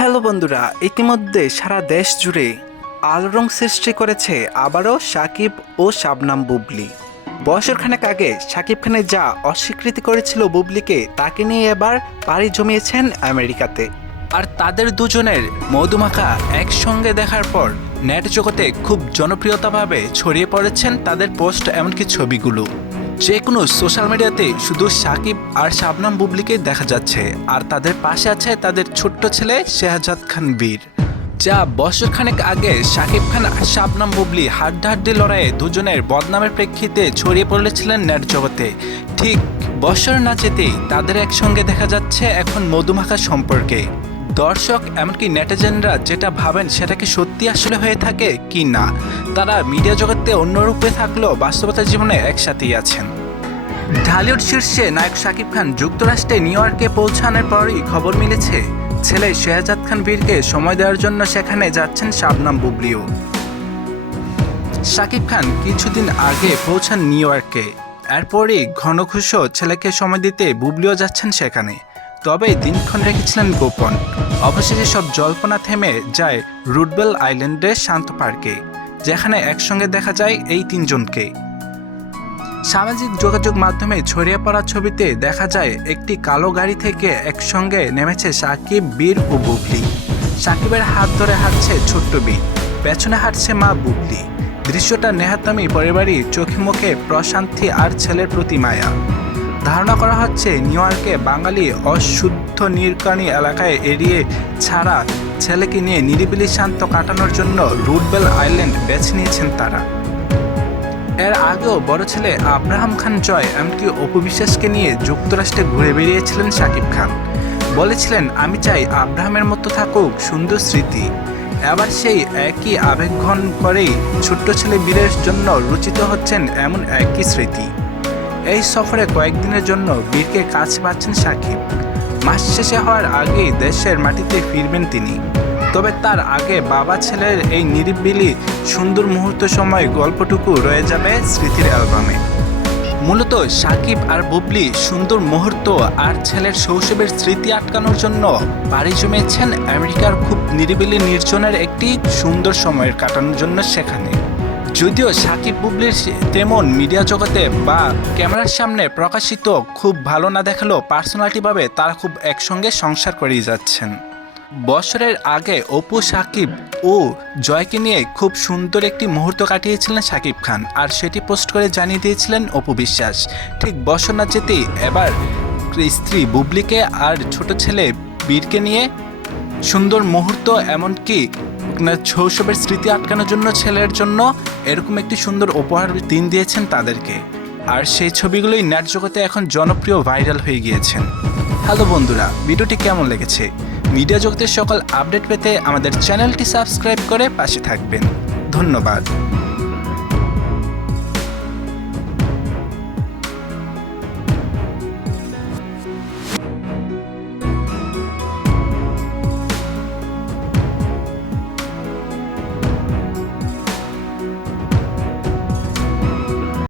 Hello বন্ধুরা, ইতিমধ্যে সারা দেশ জুড়ে আলোড়ন সৃষ্টি করেছে আবারও শাকিব ও শাবনাম বুবলি। বছর খানেক আগে শাকিব খানের যা অস্বীকৃতি করেছিল বুবলিকে, তাকে নিয়ে এবার পাড়ি জমিয়েছেন আমেরিকাতে। আর তাদের দুজনের মধুমাখা একসঙ্গে দেখার পর নেট জগতে খুব জনপ্রিয়তাভাবে ছড়িয়ে পড়েছেন তাদের পোস্ট, এমনকি ছবিগুলো। যে কোনো সোশ্যাল মিডিয়াতে শুধু শাকিব আর শাবনাম বুবলিকে দেখা যাচ্ছে, আর তাদের পাশে আছে তাদের ছোট্ট ছেলে শেহজাদ খান বীর। যা বছরখানেক আগে শাকিব খান আর শাবনাম বুবলি হাড্ডাহাড্ডি লড়াইয়ে দুজনের বদনামের প্রেক্ষিতে ছড়িয়ে পড়েছিলেন নেট জগতে। ঠিক বছর না যেতেই তাদের একসঙ্গে দেখা যাচ্ছে এখন মধুমাখা সম্পর্কে। দর্শক এমনকি নেটিজেনরা যেটা ভাবেন সেটা কি সত্যি আসলে হয়ে থাকে কি না, তারা মিডিয়া জগতে অন্য রূপে থাকলেও বাস্তবতা জীবনে একসাথেই আছেন। ঢালিউড শীর্ষে নায়ক শাকিব খান যুক্তরাষ্ট্রে নিউ ইয়র্কে পৌঁছানোর পরই খবর মিলেছে ছেলে শেহজাদ খান বীরকে সময় দেওয়ার জন্য সেখানে যাচ্ছেন শাবনাম বুবলিও। শাকিব খান কিছুদিন আগে পৌঁছান নিউ ইয়র্কে, এরপরই ঘনঘুষো ছেলেকে সময় দিতে বুবলিও যাচ্ছেন সেখানে। তবে দিনক্ষণ রেখেছিলেন গোপন। অবশেষে সব জল্পনা থেমে যায় রুডবেল আইল্যান্ডের শান্ত পার্কে, যেখানে একসঙ্গে দেখা যায় এই তিনজনকে। সামাজিক যোগাযোগ মাধ্যমে ছড়িয়ে পড়া ছবিতে দেখা যায় একটি কালো গাড়ি থেকে একসঙ্গে নেমেছে শাকিব, বীর ও বুবলি। শাকিবের হাত ধরে হাঁটছে ছোট্ট বীর, পেছনে হাঁটছে মা বুবলি। দৃশ্যটা নেহাতমি পরিবারের চোখে মুখে প্রশান্তি আর ছেলের প্রতি মায়া। ধারণা করা হচ্ছে নিউ ইয়র্কে বাঙালি অশুদ্ধ নির্কানি এলাকায় এড়িয়ে ছাড়া ছেলেকে নিয়ে নিরিবিলি শান্ত কাটানোর জন্য রুডবেল আইল্যান্ড বেছে নিয়েছেন তারা। এর আগেও বড় ছেলে আব্রাহাম খান জয় এমনকি অপু বিশ্বাসকে নিয়ে যুক্তরাষ্ট্রে ঘুরে বেরিয়েছিলেন শাকিব খান। বলেছিলেন, আমি চাই আব্রাহামের মতো থাকুক সুন্দর স্মৃতি। এবার সেই একই আবেগঘন করেই ছোট্ট ছেলে বীরের জন্য রচিত হচ্ছেন এমন একই স্মৃতি। এই সফরে কয়েকদিনের জন্য বীরকে কাছে পাচ্ছেন শাকিব। মাস শেষে হওয়ার আগেই দেশের মাটিতে ফিরবেন তিনি। তবে তার আগে বাবা ছেলের এই নিরিবিলি সুন্দর মুহূর্ত সময় গল্পটুকু রয়ে যাবে স্মৃতির অ্যালবামে। মূলত শাকিব আর বুবলি সুন্দর মুহূর্ত আর ছেলের শৈশবের স্মৃতি আটকানোর জন্য পাড়ি জমিয়েছেন আমেরিকার খুব নিরিবিলি নির্জনের একটি সুন্দর সময়ের কাটানোর জন্য সেখানে। যদিও শাকিব বুবলির তেমন মিডিয়া জগতে বা ক্যামেরার সামনে প্রকাশিত খুব ভালো না দেখালেও পার্সোনালিটিভাবে তারা খুব একসঙ্গে সংসার করেই যাচ্ছেন। বছরের আগে অপু, শাকিব ও জয়কে নিয়ে খুব সুন্দর একটি মুহূর্ত কাটিয়েছিলেন শাকিব খান, আর সেটি পোস্ট করে জানিয়ে দিয়েছিলেন অপু বিশ্বাস। ঠিক বছর না যেতেই এবার স্ত্রী বুবলিকে আর ছোট ছেলে বীরকে নিয়ে সুন্দর মুহূর্ত, এমনকি শৈশবের স্মৃতি আটকানোর জন্য ছেলের জন্য এরকম একটি সুন্দর উপহার দিন দিয়েছেন তাদেরকে। আর সেই ছবিগুলোই নেট জগতে এখন জনপ্রিয়, ভাইরাল হয়ে গিয়েছেন। হ্যালো বন্ধুরা, ভিডিওটি কেমন লেগেছে? মিডিয়া জগতের সকল আপডেট পেতে আমাদের চ্যানেলটি সাবস্ক্রাইব করে পাশে থাকবেন। ধন্যবাদ।